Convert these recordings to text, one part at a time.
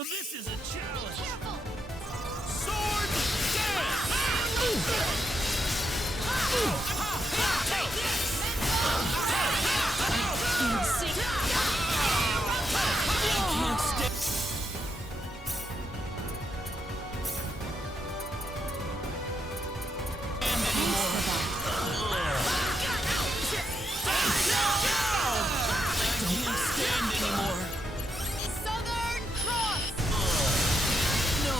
This is a challenge! Careful! Sword dance! Take this! Can't stay. Can't stand anymore. Southern Cross! No.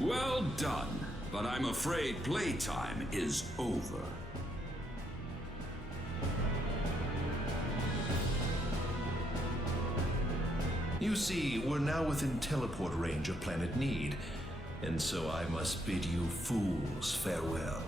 Well done, but I'm afraid playtime is over. You see, we're now within teleport range of Planet Need, and so I must bid you fools farewell.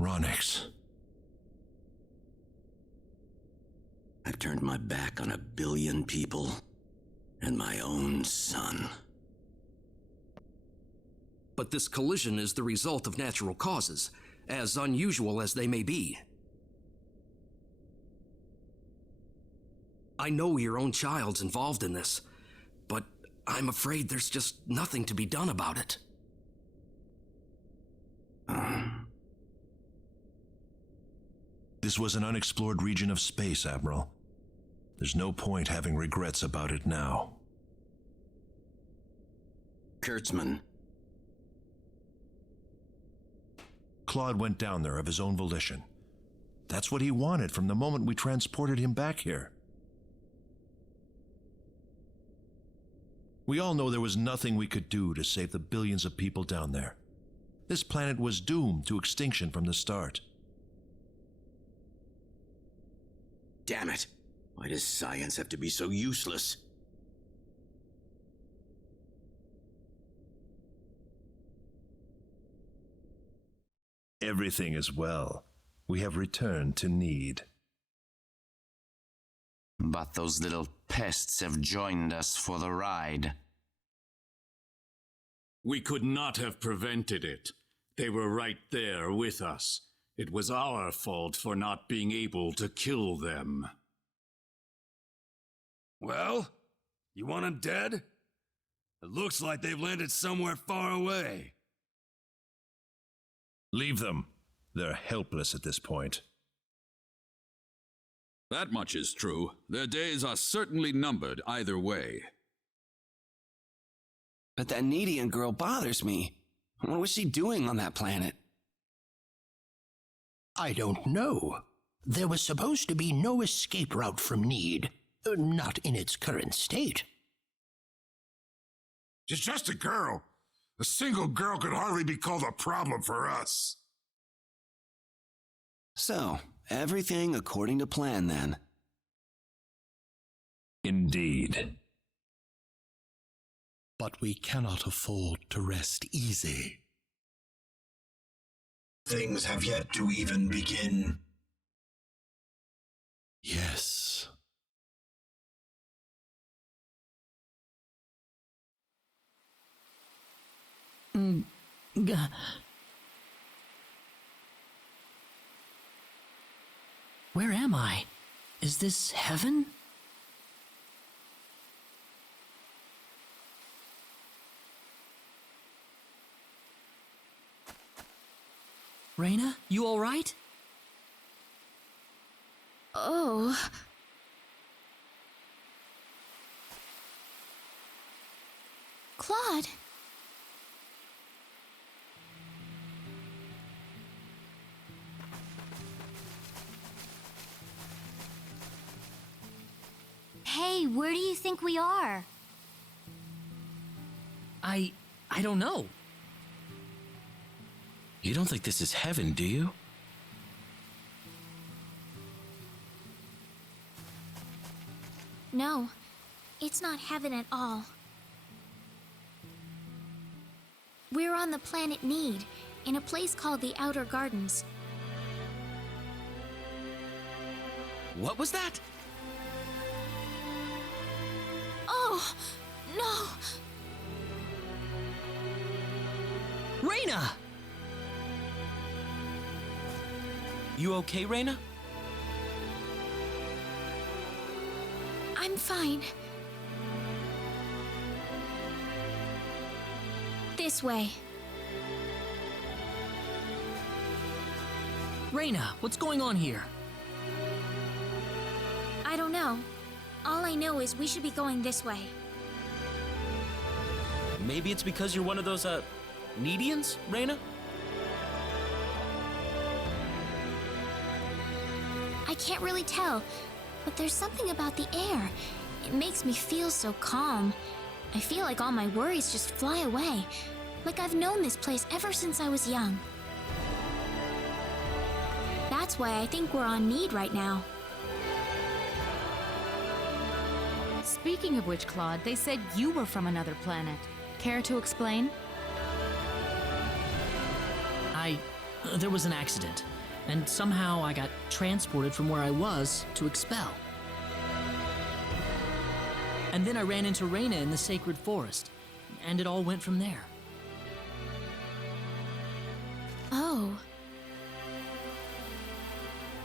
Ronix. I've turned my back on 1 billion people and my own son. But this collision is the result of natural causes, as unusual as they may be. I know your own child's involved in this, but I'm afraid there's just nothing to be done about it. This was an unexplored region of space, Admiral. There's no point having regrets about it now. Kurtzman. Claude went down there of his own volition. That's what he wanted from the moment we transported him back here. We all know there was nothing we could do to save the billions of people down there. This planet was doomed to extinction from the start. Damn it! Why does science have to be so useless? Everything is well. We have returned to Need. But those little pests have joined us for the ride. We could not have prevented it. They were right there with us. It was our fault for not being able to kill them. Well, you want them dead? It looks like they've landed somewhere far away. Leave them. They're helpless at this point. That much is true. Their days are certainly numbered either way. But that Needian girl bothers me. What was she doing on that planet? I don't know. There was supposed to be no escape route from Need. Not in its current state. She's just a girl. A single girl could hardly be called a problem for us. So, everything according to plan then. Indeed. But we cannot afford to rest easy. Things have yet to even begin. Yes. Where am I? Is this heaven? Reyna, you all right? Oh. Claude. Hey, where do you think we are? I don't know. You don't think this is heaven, do you? No, it's not heaven at all. We're on the planet Need, in a place called the Outer Gardens. What was that? Oh, no. Reyna! You okay, Reyna? I'm fine. This way. Reyna, what's going on here? I don't know. All I know is we should be going this way. Maybe it's because you're one of those, Needians, Reyna? I can't really tell, but there's something about the air. It makes me feel so calm. I feel like all my worries just fly away, like I've known this place ever since I was young. That's why I think we're on Need right now. Speaking of which, Claude, they said you were from another planet. Care to explain? There was an accident, and somehow I got transported from where I was to Expel. And then I ran into Reyna in the sacred forest, and it all went from there. Oh.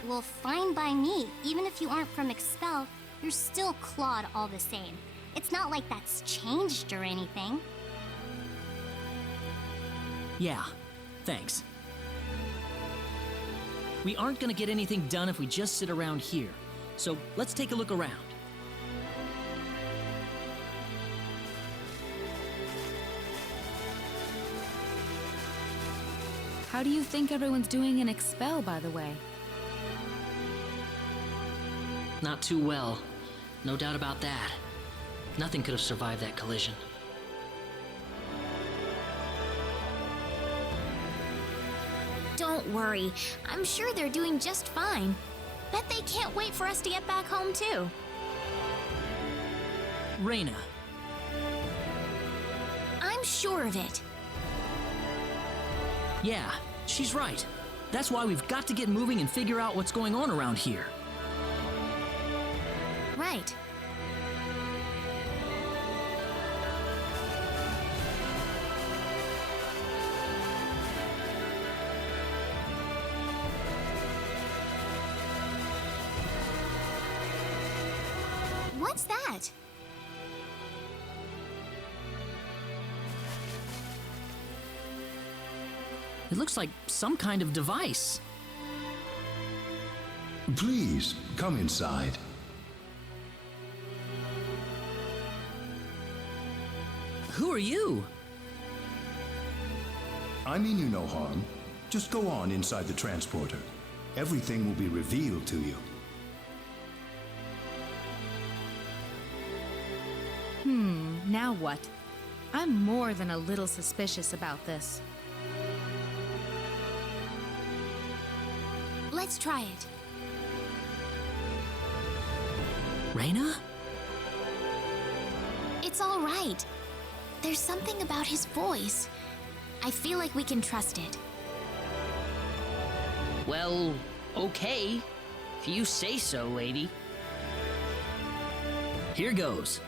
Well, fine by me. Even if you aren't from Expel, you're still Claude all the same. It's not like that's changed or anything. Yeah, thanks. We aren't gonna get anything done if we just sit around here, so let's take a look around. How do you think everyone's doing in Expel, by the way? Not too well. No doubt about that. Nothing could have survived that collision. Don't worry. I'm sure they're doing just fine. Bet they can't wait for us to get back home, too. Reyna. I'm sure of it. Yeah, she's right. That's why we've got to get moving and figure out what's going on around here. Right. What's that? It looks like some kind of device. Please, come inside. Who are you? I mean you no harm. Just go on inside the transporter. Everything will be revealed to you. Now what? I'm more than a little suspicious about this. Let's try it. Reyna? It's all right. There's something about his voice. I feel like we can trust it. Well, okay. If you say so, lady. Here goes.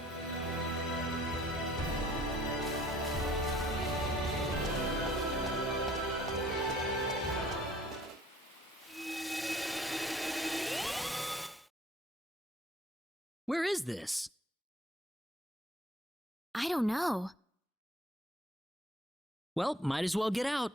Where is this? I don't know. Well, might as well get out.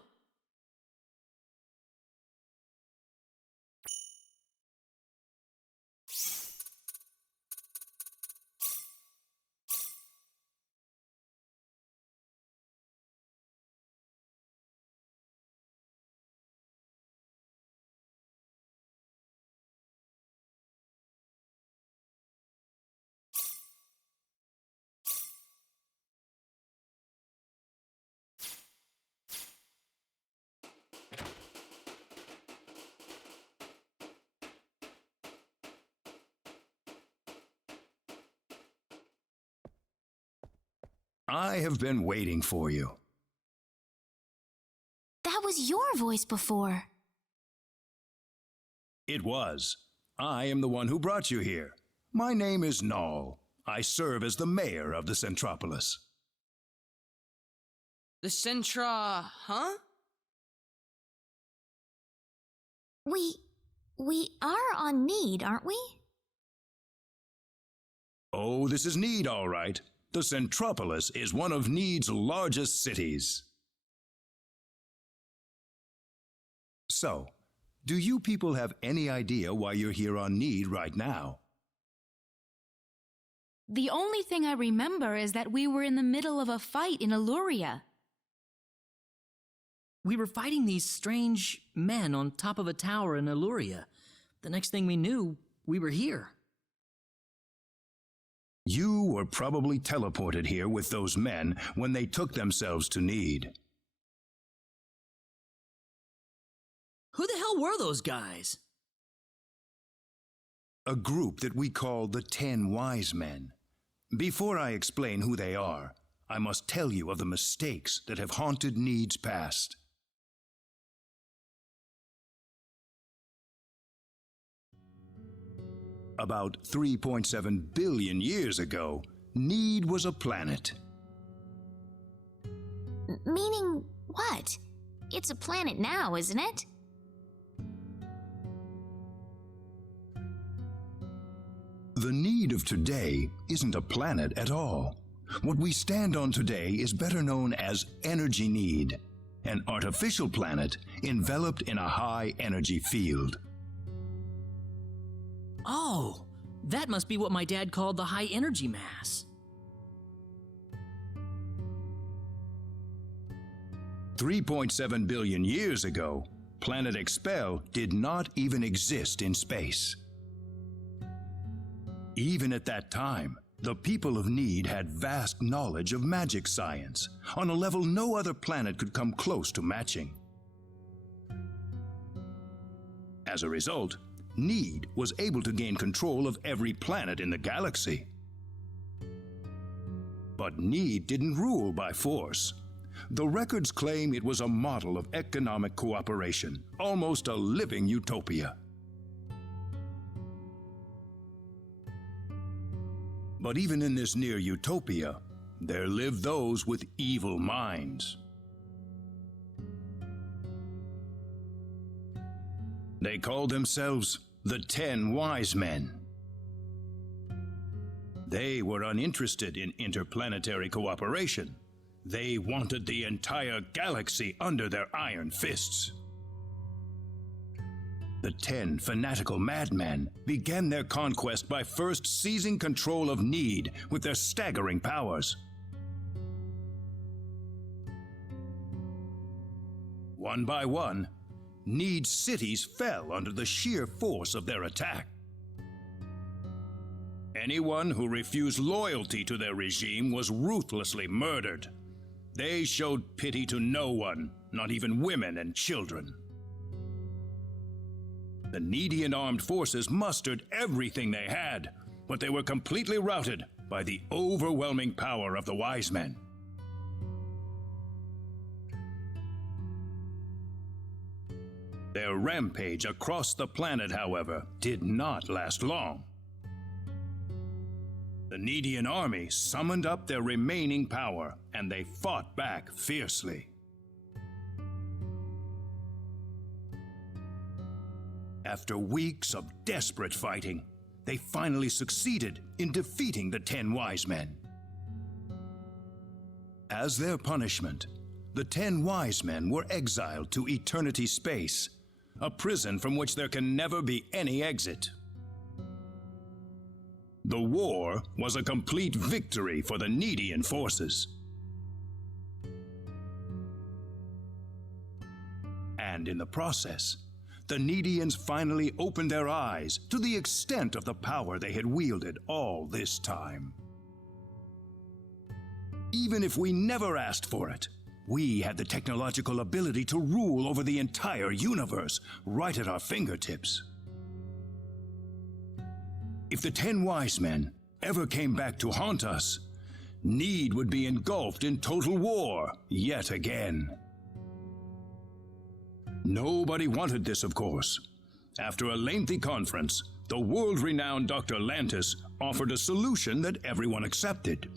I have been waiting for you. That was your voice before. It was. I am the one who brought you here. My name is Null. I serve as the mayor of the Centropolis. The Centra... huh? We are on Need, aren't we? Oh, this is Need, all right. The Centropolis is one of Need's largest cities. So, do you people have any idea why you're here on Need right now? The only thing I remember is that we were in the middle of a fight in Illuria. We were fighting these strange men on top of a tower in Illuria. The next thing we knew, we were here. You were probably teleported here with those men when they took themselves to Need. Who the hell were those guys? A group that we call the 10 Wise Men. Before I explain who they are, I must tell you of the mistakes that have haunted Need's past. About 3.7 billion years ago, Need was a planet. Meaning what? It's a planet now, isn't it? The Need of today isn't a planet at all. What we stand on today is better known as Energy Need, an artificial planet enveloped in a high energy field. Oh, that must be what my dad called the high energy mass. 3.7 billion years ago, Planet Expel did not even exist in space. Even at that time, the people of Need had vast knowledge of magic science, on a level no other planet could come close to matching. As a result, Need was able to gain control of every planet in the galaxy. But Need didn't rule by force. The records claim it was a model of economic cooperation, almost a living utopia. But even in this near utopia, there lived those with evil minds. They called themselves the 10 Wise Men. They were uninterested in interplanetary cooperation. They wanted the entire galaxy under their iron fists. The 10 fanatical madmen began their conquest by first seizing control of Need with their staggering powers. One by one, Need's cities fell under the sheer force of their attack. Anyone who refused loyalty to their regime was ruthlessly murdered. They showed pity to no one, not even women and children. The Needian armed forces mustered everything they had, but they were completely routed by the overwhelming power of the Wise Men. Their rampage across the planet, however, did not last long. The Needian army summoned up their remaining power, and they fought back fiercely. After weeks of desperate fighting, they finally succeeded in defeating the 10 Wise Men. As their punishment, the 10 Wise Men were exiled to Eternity Space, a prison from which there can never be any exit. The war was a complete victory for the Needian forces. And in the process, the Needians finally opened their eyes to the extent of the power they had wielded all this time. Even if we never asked for it, we had the technological ability to rule over the entire universe right at our fingertips. If the 10 Wise Men ever came back to haunt us, Need would be engulfed in total war yet again. Nobody wanted this, of course. After a lengthy conference, the world-renowned Dr. Lantis offered a solution that everyone accepted.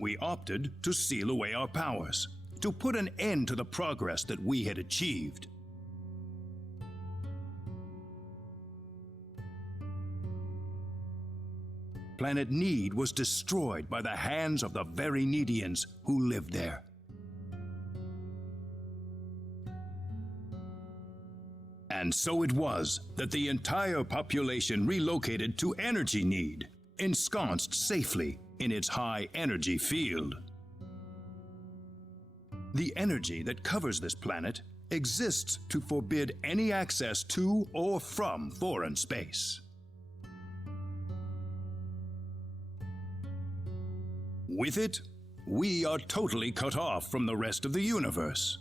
We opted to seal away our powers, to put an end to the progress that we had achieved. Planet Need was destroyed by the hands of the very Needians who lived there. And so it was that the entire population relocated to Energy Need, ensconced safely in its high energy field. The energy that covers this planet exists to forbid any access to or from foreign space. With it, we are totally cut off from the rest of the universe.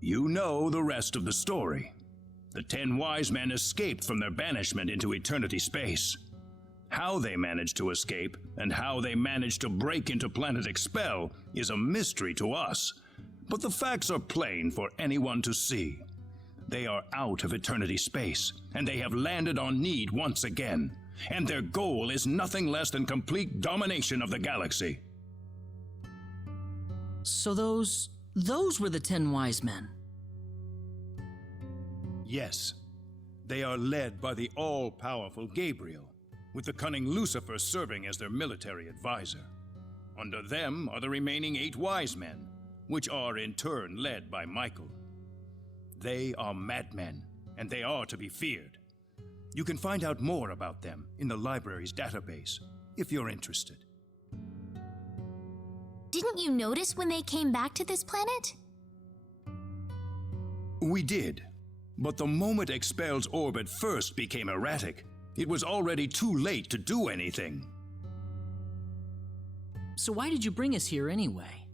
You know the rest of the story. The 10 wise men escaped from their banishment into eternity space. How they managed to escape and how they managed to break into Planet Expel is a mystery to us, but the facts are plain for anyone to see. They are out of eternity space, and they have landed on Need once again, and their goal is nothing less than complete domination of the galaxy. So those were the 10 wise men. Yes, they are led by the all-powerful Gabriel, with the cunning Lucifer serving as their military advisor. Under them are the remaining 8 wise men, which are in turn led by Michael. They are madmen, and they are to be feared. You can find out more about them in the library's database, if you're interested. Didn't you notice when they came back to this planet? We did, but the moment Expel's orbit first became erratic, it was already too late to do anything. So why did you bring us here anyway?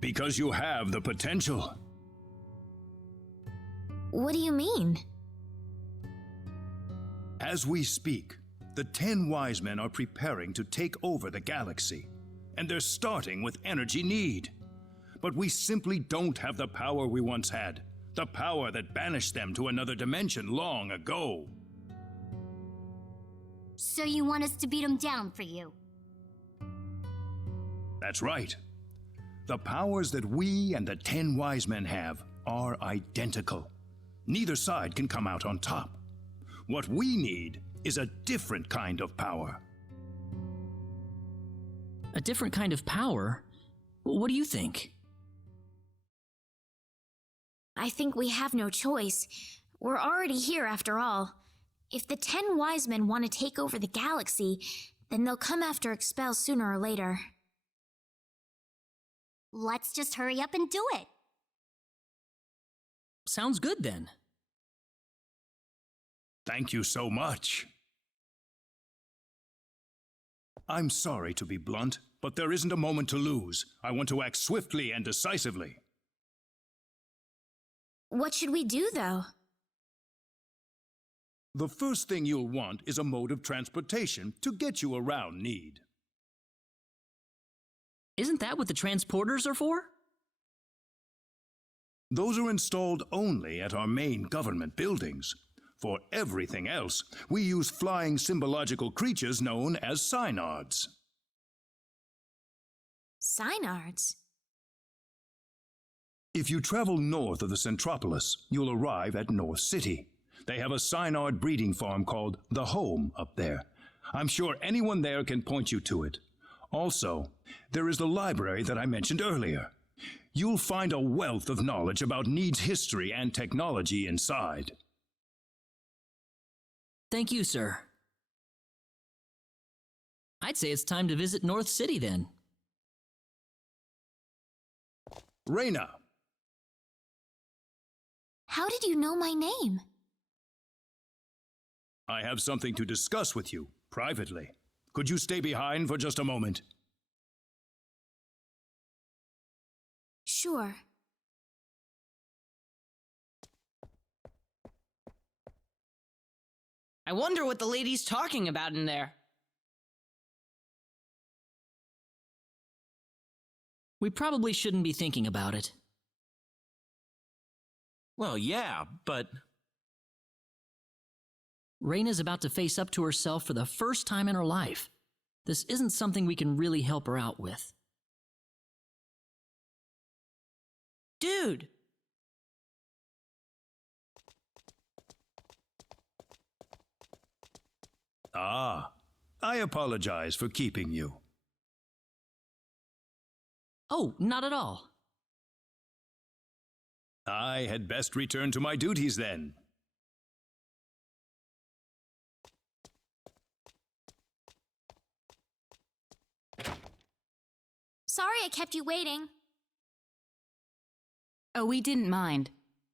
Because you have the potential. What do you mean? As we speak, the 10 wise men are preparing to take over the galaxy, and they're starting with Energy Need. But we simply don't have the power we once had, the power that banished them to another dimension long ago. So you want us to beat them down for you? That's right. The powers that we and the 10 wise men have are identical. Neither side can come out on top. What we need is a different kind of power. A different kind of power? What do you think? I think we have no choice. We're already here after all. If the 10 wise men want to take over the galaxy, then they'll come after Expel sooner or later. Let's just hurry up and do it. Sounds good then. Thank you so much. I'm sorry to be blunt, but there isn't a moment to lose. I want to act swiftly and decisively. What should we do, though? The first thing you'll want is a mode of transportation to get you around Need. Isn't that what the transporters are for? Those are installed only at our main government buildings. For everything else, we use flying symbological creatures known as Synards. Synards? If you travel north of the Centropolis, you'll arrive at North City. They have a Synard breeding farm called The Home up there. I'm sure anyone there can point you to it. Also, there is the library that I mentioned earlier. You'll find a wealth of knowledge about Need's history and technology inside. Thank you, sir. I'd say it's time to visit North City then. Reyna! How did you know my name? I have something to discuss with you, privately. Could you stay behind for just a moment? Sure. I wonder what the lady's talking about in there. We probably shouldn't be thinking about it. Well, yeah, but Reyna's about to face up to herself for the first time in her life. This isn't something we can really help her out with. Dude! Ah, I apologize for keeping you. Oh, not at all. I had best return to my duties then. Sorry I kept you waiting. Oh, we didn't mind.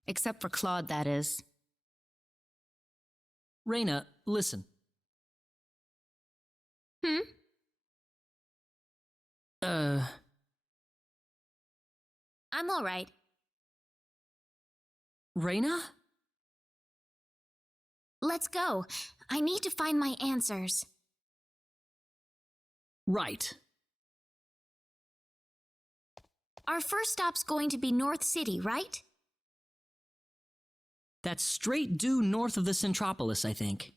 Except for Claude, that is. Reyna, listen. I'm alright. Reyna? Let's go. I need to find my answers. Right. Our first stop's going to be North City, right? That's straight due north of the Centropolis, I think.